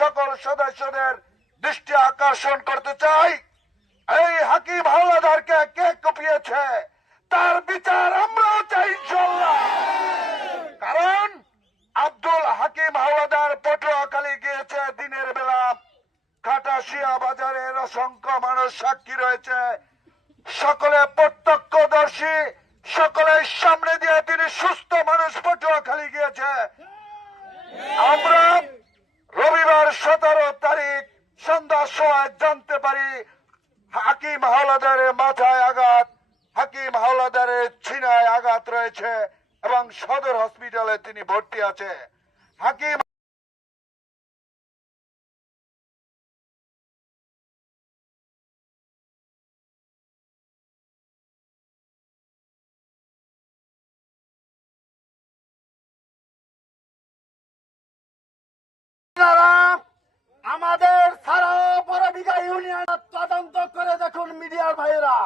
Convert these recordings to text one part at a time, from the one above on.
সকল সদস্যদের দৃষ্টি আকর্ষণ করতে চাই, এই হাকিম হাওলাদারকে কে কুপিয়েছে তার বিচার আমরাও চাই ইনশাআল্লাহ। কারণ আব্দুল হাকিম হাওলাদার পটুয়াখালী গিয়েছে দিনের বেলা, কাটাশিয়া বাজারের অসংখ্য মানুষ সাক্ষী রয়েছে, সকলে প্রত্যক্ষদর্শী, সকলের সামনে দিয়ে তিনি সুস্থ মানুষ পটুয়াখালী গিয়েছে। আমরা রবিবার 17 তারিখ সন্ধ্যার সময় জানতে পারি হাকিম হাওলাদারের মাথায় আঘাত, হাকিম হাওলাদারের ছিনায় আঘাত রয়েছে এবং সদর হসপিটালে তিনি ভর্তি আছে। হাকিম আমাদের সারা বড়বিঘা ইউনিয়ন তদন্ত করে দেখুন মিডিয়ার ভাইয়েরা।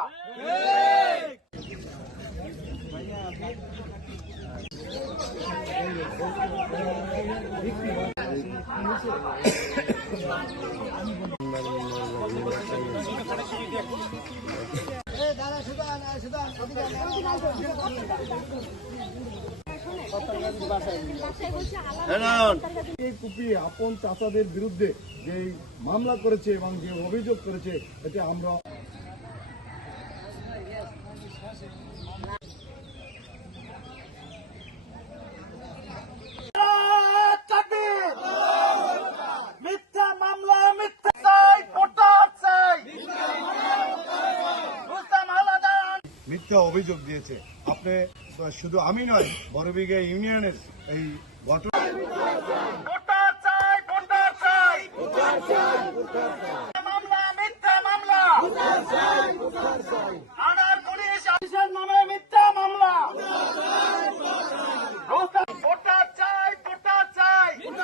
কুপিয়ে আপন চাচাদের বিরুদ্ধে যে মামলা করেছে এবং যে অভিযোগ করেছে এতে আমরা মিথ্যা মামলা, মিথ্যা চাই, ভোটার চাই। মিথ্যা অভিযোগ দিয়েছে। আপনি শুধু আমি নয়, বড়বিঘা ইউনিয়নের এই ঘটনা ভোটার চাই, ভোটার চাই।